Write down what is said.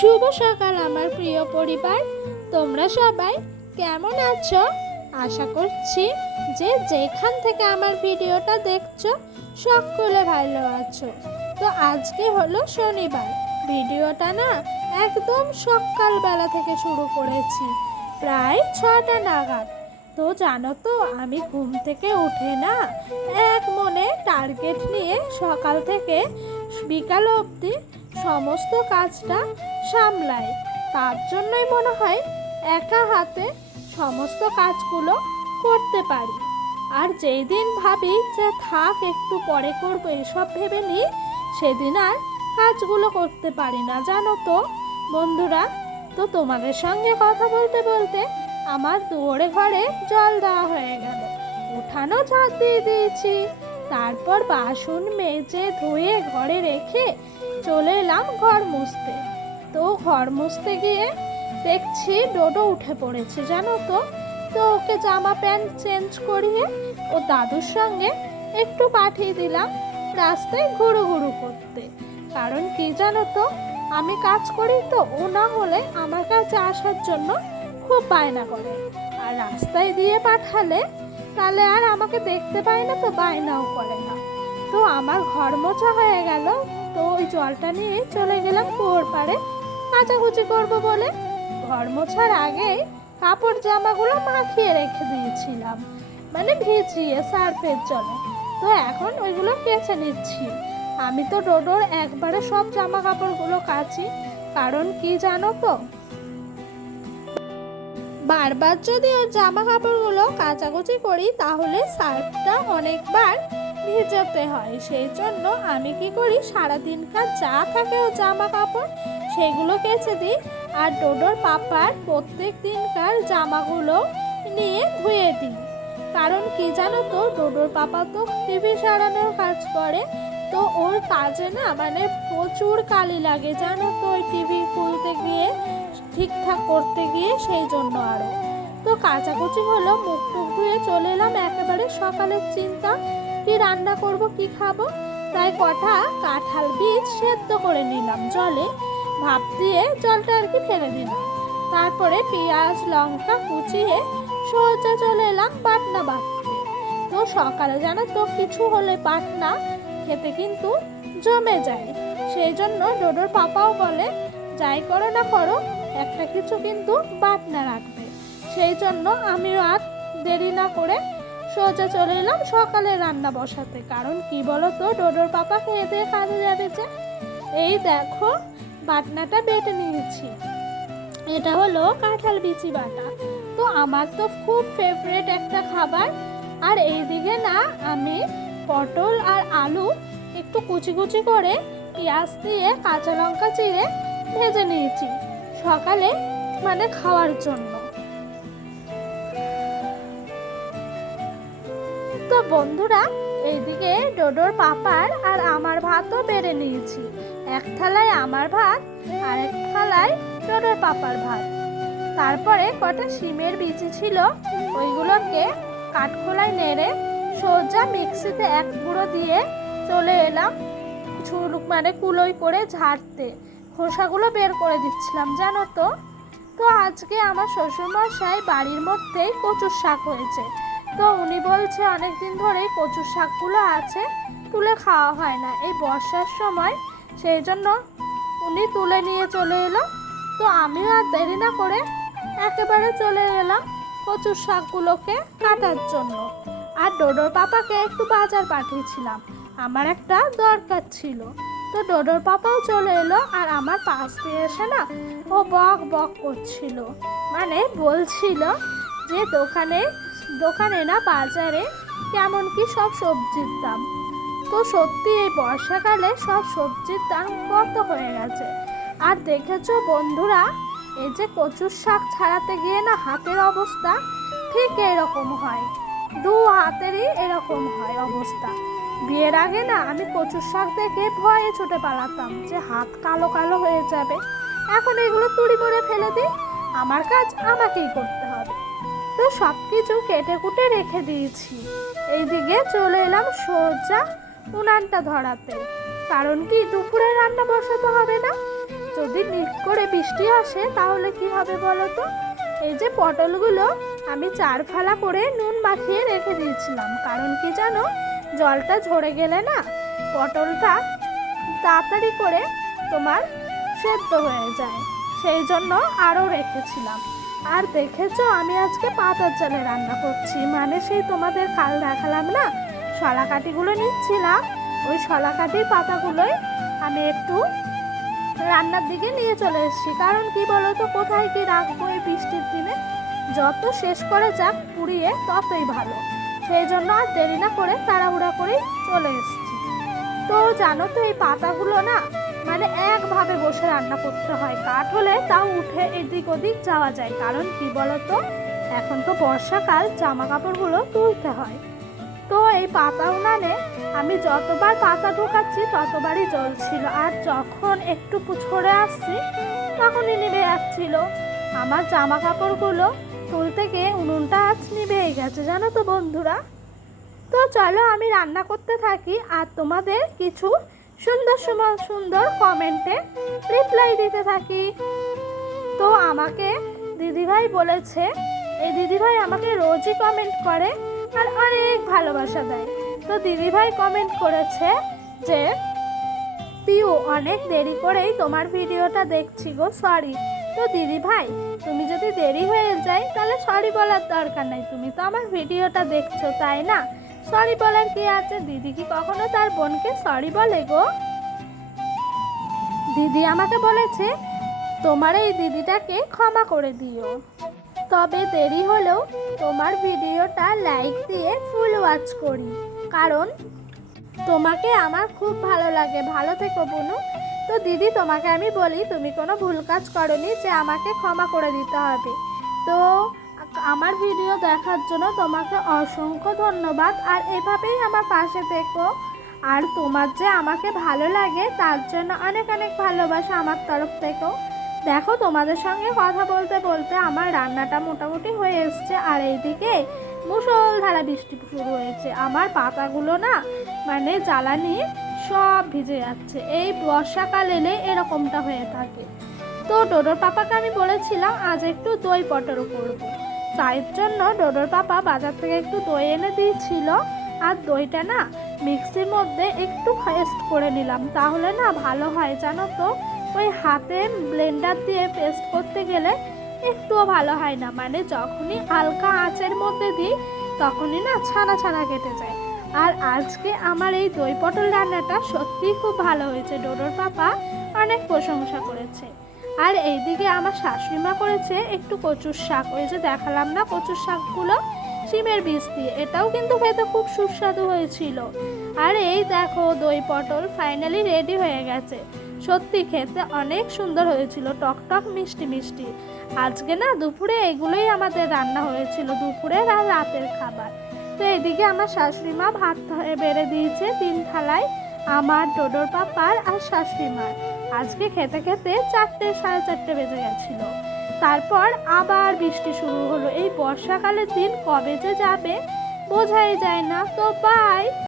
শুভ সকাল আমার প্রিয় পরিবার, তোমরা সবাই কেমন আছো? আশা করছি যে যেখান থেকে আমার ভিডিওটা দেখছো সকলে ভালো আছো। তো আজকে হলো শনিবার, ভিডিওটা না একদম সকালবেলা থেকে শুরু করেছি, প্রায় 6টা নাগাদ। তো জানো তো আমি ঘুম থেকে উঠে না এক মনে টার্গেট নিয়ে সকাল থেকে বিকাল অবধি সমস্ত কাজটা সামলাই। তার জন্যই মনে হয় একা হাতে সমস্ত কাজগুলো করতে পারি। আর যেই দিন ভাবি যে থাক একটু পরে করবো এসব ভেবে নিই, সেদিন আর কাজগুলো করতে পারি না, জানো তো বন্ধুরা। তো তোমাদের সঙ্গে কথা বলতে বলতে আমার দুয়ারে ঘরে জল দেওয়া হয়ে গেল, উঠানো ঝাড় দিয়ে দিয়েছি, তারপর বাসন মেজে ধুয়ে ঘরে রেখে চলে এলাম ঘর মুছতে। তো ঘর মুছতে গিয়ে দেখছি ডোডো উঠে পড়েছে, জানো তো। তো ওকে জামা প্যান্ট চেঞ্জ করিয়ে ও দাদুর সঙ্গে একটু পাঠিয়ে দিলাম রাস্তায় ঘুরু ঘুরু করতে। কারণ কি জানো তো, আমি কাজ করি, তো ও না হলে আমার কাছে আসার জন্য খুব বায়না করে। আর রাস্তায় দিয়ে পাঠালে তাহলে আর আমাকে দেখতে পায় না, তো বায়নাও করে না। তো আমার ঘর মোছা হয়ে গেল, তো ওই জলটা নিয়ে চলে গেলাম কুয়োর পাড়ে কাচাকুচি করবো বলে। ঘর মোছার আগে কাপড় জামাগুলো মাখিয়ে রেখে দিয়েছিলাম, মানে ভিজিয়ে সার্ফের জলে। তো এখন ওইগুলো কেচে নিচ্ছি। আমি তো ডোডোর একবারে সব জামা কাপড়গুলো কাচি, কারণ কি জানো তো, বারবার যদি ওর জামা কাপড়গুলো কাচাকুচি করি তাহলে সার্ফটা অনেকবার ভিজাতে হয়। সেই জন্য আমি কি করি, সারাদিনকার যা থাকে ও জামা কাপড় সেগুলো কেচে দিই। আর ডোডোর পাপার প্রত্যেক দিনকার জামাগুলো নিয়ে ধুয়ে দিই। কারণ কি জানো তো, ডোডোর পাপা তো টিভি সারানোর কাজ করে, তো ওর কাজে না মানে প্রচুর কালি লাগে, জানো তো, ওই টিভি খুলতে গিয়ে ঠিকঠাক করতে গিয়ে। সেই জন্য আরও তো কাচাকুচি হলো, মুখ টুক ধুয়ে চলে এলাম একেবারে সকালের চিন্তা, কি রান্না করব কি খাবো। তাই কটা কাঁঠাল বীজ সেদ্ধ করে নিলাম জলে, ভাপ দিয়ে জলটা আর কি ফেলে দিলাম। তারপরে পেঁয়াজ লঙ্কা কুচিয়ে সোজা চলে এলাম বাটনা বাটতে। তো সকালে জানো তো কিছু হলে বাটনা খেতে কিন্তু জমে যায়। সেই জন্য ডোডোর পাপাও বলে যাই করো না করো একটা কিছু কিন্তু বাটনা রাখবে। সেই জন্য আমিও আর দেরি না করে সোজা চলে এলাম সকালে রান্না বসাতে। কারণ কি বলো তো, ডোডোর পাপা খেয়ে দিয়ে কাজে যাবে যে। এই দেখো বাটনাটা বেটে নিয়েছি, এটা হলো কাঁঠাল বিচি বাটা। তো আমার তো খুব ফেভারিট একটা খাবার। আর এইদিকে না আমি পটল আর আলু একটু কুচি কুচি করে পেঁয়াজ দিয়ে কাঁচা লঙ্কা চিড়ে ভেজে নিয়েছি সকালে, মানে খাওয়ার জন্য। তো বন্ধুরা, এইদিকে ডোডোর পাপার আর আমার ভাতও বেড়ে নিয়েছি। এক থালায় আমার ভাত আর এক থালায় ডোডোর পাপার ভাত। তারপরে কটা শিমের বিচি ছিল, ওইগুলোকে কাঠখোলায় নেড়ে সোজা মিক্সিতে এক গুঁড়ো দিয়ে চলে এলাম মানে কুলোই করে ঝাড়তে। খোসাগুলো বের করে দিচ্ছিলাম, জানো তো। তো আজকে আমার শ্বশুরমশাই বাড়ির মধ্যেই কচুর শাক হয়েছে, তো উনি বলছে অনেক দিন ধরেই কচুর শাকগুলো আছে, তুলে খাওয়া হয় না এই বর্ষার সময়। সেই জন্য উনি তুলে নিয়ে চলে এলো। তো আমিও আর দেরি না করে একেবারে চলে এলাম কচুর শাকগুলোকে কাটার জন্য। আর ডোডোর পাপাকে একটু বাজার পাঠিয়েছিলাম, আমার একটা দরকার ছিল। তো ডোডোর পাপাও চলে এলো, আর আমার পাশ দিয়ে এসে না ও বক বক করছিল, মানে বলছিল যে দোকানে না বাজারে কেমন কি সব সবজির দাম। তো সত্যি এই বর্ষাকালে সব সবজির দাম কত হয়ে গেছে। আর দেখেছো বন্ধুরা, এই যে কচুর শাক ছাড়াতে গিয়ে না হাতের অবস্থা ঠিক এরকম হয়, দু হাতেরই এরকম হয় অবস্থা। বিয়ের আগে না আমি কচুর শাক দেখে ভয়ে ছুটে পালাতাম যে হাত কালো কালো হয়ে যাবে। এখন এগুলো তুড়ি করে ফেলে দিই, আমার কাজ আমাকেই করতে হবে। তো সব কিছু কেটে কুটে রেখে দিয়েছি। এইদিকে চলে এলাম সোজা উনানটা ধরাতে, কারণ কি দুপুরে রান্না বসাতে হবে না। যদি মিট করে বৃষ্টি আসে তাহলে কি হবে বলো তো? এই যে পটলগুলো আমি 4 ফালা করে নুন মাখিয়ে রেখে দিয়েছিলাম, কারণ কি জানো, জলটা ঝরে গেলে না পটলটা তাড়াতাড়ি করে তোমার সেদ্ধ হয়ে যায়, সেই জন্য আরও রেখেছিলাম। আর দেখেছো আমি আজকে পাতার জালে রান্না করছি, মানে সেই তোমাদের কাল দেখালাম না শলাকাঠিগুলো নিচ্ছিলাম, ওই শলাকাঠির পাতাগুলোই আমি একটু রান্নার দিকে নিয়ে চলে এসেছি। কারণ কি বলো তো, কোথায় কি রাখবো এই বৃষ্টির দিনে, যত শেষ করে যাক পুড়িয়ে ততই ভালো, সেই জন্য আর দেরি না করে তাড়াহুড়া করেই চলে এসেছি। তো জানো তো এই পাতাগুলো না মানে একভাবে বসে রান্না করতে হয়, কাঠ হলে তাও উঠে এদিক ওদিক যাওয়া যায়। কারণ কি বলতো, এখন তো বর্ষাকাল, জামা কাপড়গুলো তুলতে হয়। তো এই পাতা উনানে আমি যতবার পাতা ঢোকাচ্ছি ততবারই জ্বলছিল, আর যখন একটু সরে আসছি তখনই নিভে যাচ্ছিল। আমার জামা কাপড়গুলো তুলতে গিয়ে উনুনটা আজ নিভেই গেছে জানো তো বন্ধুরা। তো চলো আমি রান্না করতে থাকি আর তোমাদের কিছু সুন্দর সুন্দর কমেন্টে রিপ্লাই দিতে থাকি। তো আমাকে দিদিভাই বলেছে, এই দিদিভাই আমাকে রোজই কমেন্ট করে আর অনেক ভালোবাসা দেয়। তো দিদিভাই কমেন্ট করেছে যে পিউ অনেক দেরি করেই তোমার ভিডিওটা দেখছি গো, সরি। তো দিদিভাই তুমি যদি দেরি হয়ে যায় তাহলে সরি বলার দরকার নাই, তুমি তো আমার ভিডিওটা দেখছো তাই না, সরি বলার কি আছে? দিদি কি কখনো তার বোনকে সরি বলে গো? দিদি আমাকে বলেছে তোমার এই দিদিটাকে ক্ষমা করে দিও, তবে দেরি হলেও তোমার ভিডিওটা লাইক দিয়ে ফুল ওয়াচ করি, কারণ তোমাকে আমার খুব ভালো লাগে, ভালো থেকো বোনু। তো দিদি তোমাকে আমি বলি তুমি কোনো ভুল কাজ করোনি যে আমাকে ক্ষমা করে দিতে হবে। তো আমার ভিডিও দেখার জন্য তোমাকে অসংখ্য ধন্যবাদ, আর এভাবেই আমার পাশে থেকো। আর তোমার যে আমাকে ভালো লাগে তার জন্য অনেক অনেক ভালোবাসা আমার তরফ থেকেও। দেখো তোমাদের সঙ্গে কথা বলতে বলতে আমার রান্নাটা মোটামুটি হয়ে এসছে, আর এইদিকে মুষলধারা বৃষ্টি শুরু হয়েছে। আমার পাতাগুলো না মানে জ্বালানি সব ভিজে যাচ্ছে, এই বর্ষাকাল এলে এরকমটা হয়ে থাকে। তো ডোডোর পাপাকে আমি বলেছিলাম আজ একটু দই পটল করবো, চায়ের জন্য ডোডোর পাপা বাজার থেকে একটু দই এনে দিয়েছিল। আর দইটা না মিক্সির মধ্যে একটু পেস্ট করে নিলাম, তাহলে না ভালো হয় জানো তো, ওই হাতে ব্লেন্ডার দিয়ে পেস্ট করতে গেলে একটুও ভালো হয় না, মানে যখনই হালকা আঁচের মধ্যে দিই তখনই না ছানা ছানা কেটে যায়। আর আজকে আমার এই দই পটল রান্নাটা সত্যিই খুব ভালো হয়েছে, ডোডোর পাপা অনেক প্রশংসা করেছে। আর এইদিকে আমার শাশুড়িমা করেছে একটু কচুর শাক, ওই যে দেখালাম না কচুর শাকগুলো শিমের বীজ দিয়ে, এটাও কিন্তু খেতে খুব সুস্বাদু হয়েছিল। আর এই দেখো দই পটল ফাইনালি রেডি হয়ে গেছে, সত্যি খেতে অনেক সুন্দর হয়েছিল, টকটক মিষ্টি মিষ্টি। আজকে না দুপুরে এগুলোই আমাদের রান্না হয়েছিল, দুপুরের আর রাতের খাবার। তো এদিকে আমার শাশুড়ি মা ভাত বেড়ে দিয়েছে 3 থালায়, আমার ডোডোর পাপার আর শাশুড়ি মার। আজকে খেতে খেতে 4টে 4:30 বেজে গেছিল। তারপর আবার বৃষ্টি শুরু হলো, এই বর্ষাকালের দিন কবে যে যাবে বোঝাই যায় না। তো বাই।